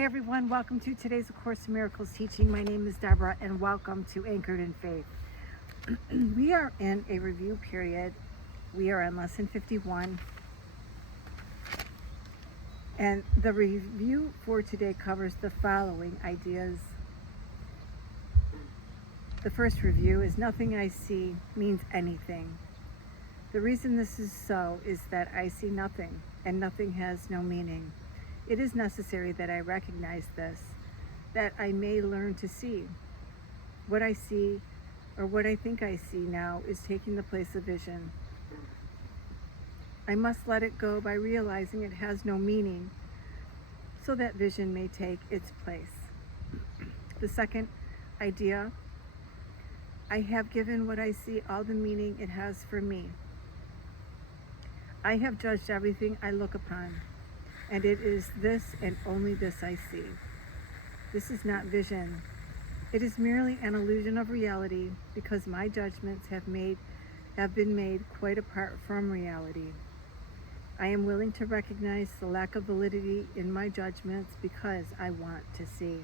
Hi everyone, welcome to today's A Course in Miracles teaching. My name is Deborah and welcome to Anchored in Faith. We are in a review period. We are on lesson 51. And the review for today covers the following ideas. The first review is nothing I see means anything. The reason this is so is that I see nothing and nothing has no meaning. It is necessary that I recognize this, that I may learn to see. What I see, or what I think I see now, is taking the place of vision. I must let it go by realizing it has no meaning, so that vision may take its place. The second idea, I have given what I see all the meaning it has for me. I have judged everything I look upon, and it is this and only this I see. This is not vision. It is merely an illusion of reality because my judgments have been made quite apart from reality. I am willing to recognize the lack of validity in my judgments because I want to see.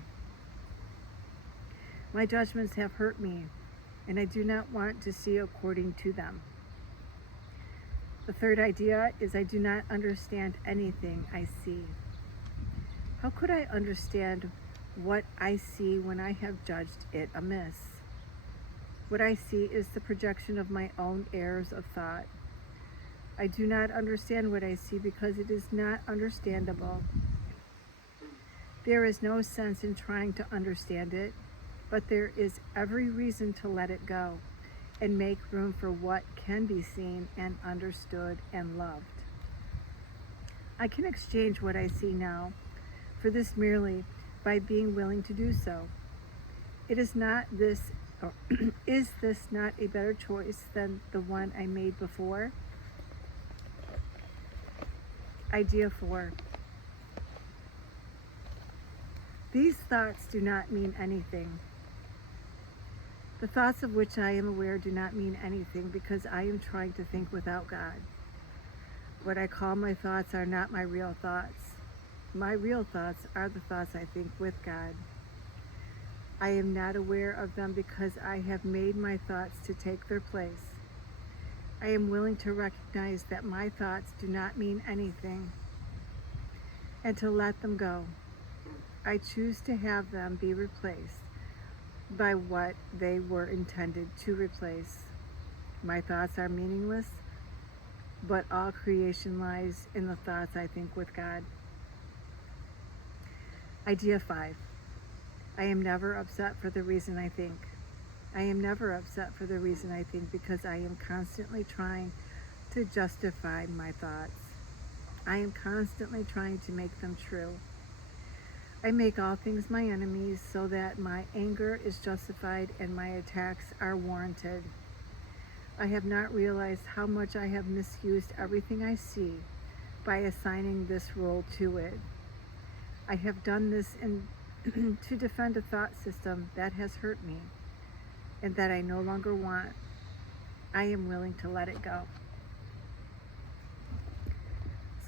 My judgments have hurt me, and I do not want to see according to them. The third idea is I do not understand anything I see. How could I understand what I see when I have judged it amiss? What I see is the projection of my own errors of thought. I do not understand what I see because it is not understandable. There is no sense in trying to understand it, but there is every reason to let it go and make room for what can be seen and understood and loved. I can exchange what I see now for this merely by being willing to do so. Is this not a better choice than the one I made before? Idea 4. These thoughts do not mean anything. The thoughts of which I am aware do not mean anything because I am trying to think without God. What I call my thoughts are not my real thoughts. My real thoughts are the thoughts I think with God. I am not aware of them because I have made my thoughts to take their place. I am willing to recognize that my thoughts do not mean anything and to let them go. I choose to have them be replaced by what they were intended to replace. My thoughts are meaningless, but all creation lies in the thoughts I think with God. Idea 5. I am never upset for the reason I think. I am never upset for the reason I think because I am constantly trying to justify my thoughts. I am constantly trying to make them true. I make all things my enemies so that my anger is justified and my attacks are warranted. I have not realized how much I have misused everything I see by assigning this role to it. I have done this to defend a thought system that has hurt me and that I no longer want. I am willing to let it go.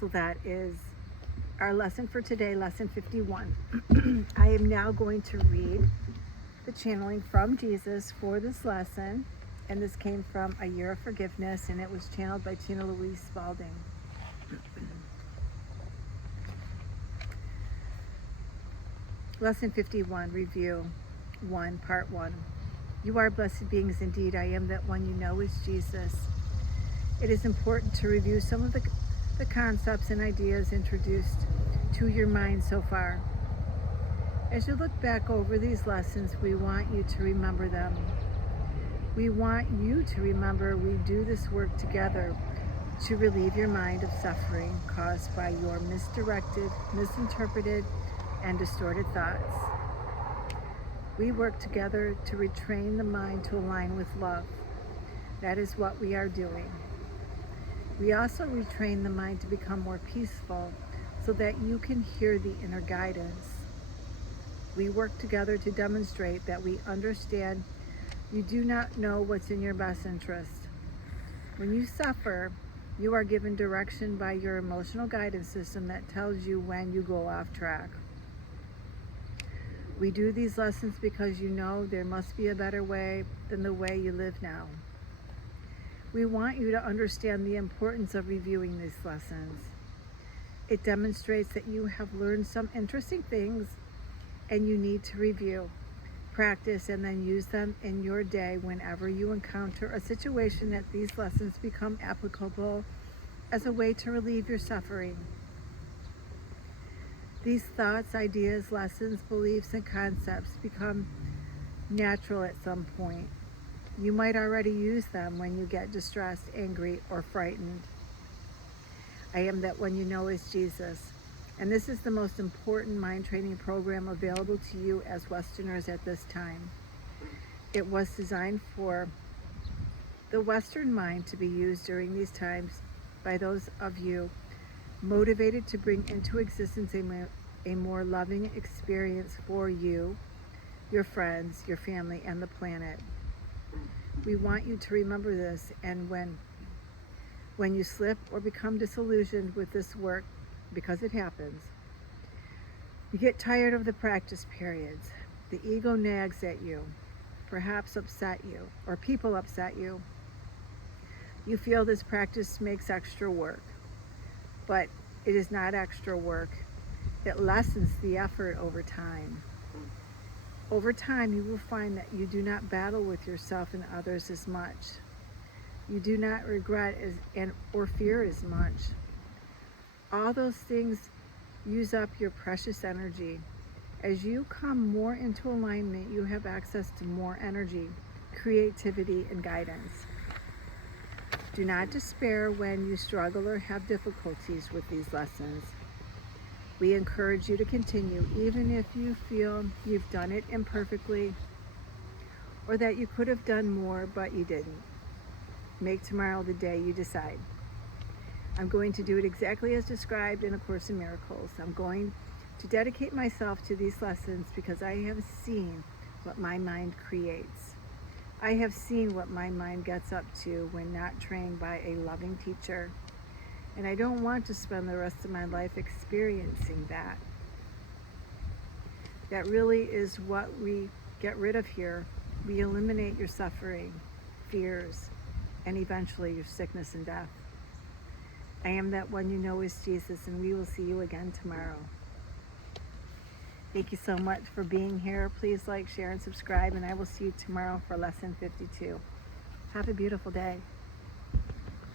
So that is our lesson for today, lesson 51. I am now going to read the channeling from Jesus for this lesson, and this came from A Year of Forgiveness, and it was channeled by Tina Louise Spalding. Lesson 51, Review 1, Part 1. You are blessed beings indeed. I am that one you know is Jesus. It is important to review some of the concepts and ideas introduced to your mind so far. As you look back over these lessons, we want you to remember them. We want you to remember we do this work together to relieve your mind of suffering caused by your misdirected, misinterpreted, and distorted thoughts. We work together to retrain the mind to align with love. That is what we are doing. We also retrain the mind to become more peaceful so that you can hear the inner guidance. We work together to demonstrate that we understand you do not know what's in your best interest. When you suffer, you are given direction by your emotional guidance system that tells you when you go off track. We do these lessons because you know there must be a better way than the way you live now. We want you to understand the importance of reviewing these lessons. It demonstrates that you have learned some interesting things and you need to review, practice, and then use them in your day whenever you encounter a situation that these lessons become applicable as a way to relieve your suffering. These thoughts, ideas, lessons, beliefs, and concepts become natural at some point. You might already use them when you get distressed, angry, or frightened. I am that one you know is Jesus. And this is the most important mind training program available to you as Westerners at this time. It was designed for the Western mind to be used during these times by those of you motivated to bring into existence a more loving experience for you, your friends, your family, and the planet. We want you to remember this, and when you slip or become disillusioned with this work, because it happens, you get tired of the practice periods, the ego nags at you, perhaps upset you, or people upset you, you feel this practice makes extra work, but it is not extra work. It lessens the effort over time. Over time, you will find that you do not battle with yourself and others as much. You do not regret or fear as much. All those things use up your precious energy. As you come more into alignment, you have access to more energy, creativity, and guidance. Do not despair when you struggle or have difficulties with these lessons. We encourage you to continue, even if you feel you've done it imperfectly or that you could have done more, but you didn't. Make tomorrow the day you decide. I'm going to do it exactly as described in A Course in Miracles. I'm going to dedicate myself to these lessons because I have seen what my mind creates. I have seen what my mind gets up to when not trained by a loving teacher. And I don't want to spend the rest of my life experiencing that. That really is what we get rid of here. We eliminate your suffering, fears, and eventually your sickness and death. I am that one you know is Jesus, and we will see you again tomorrow. Thank you so much for being here. Please like, share, and subscribe, and I will see you tomorrow for Lesson 52. Have a beautiful day.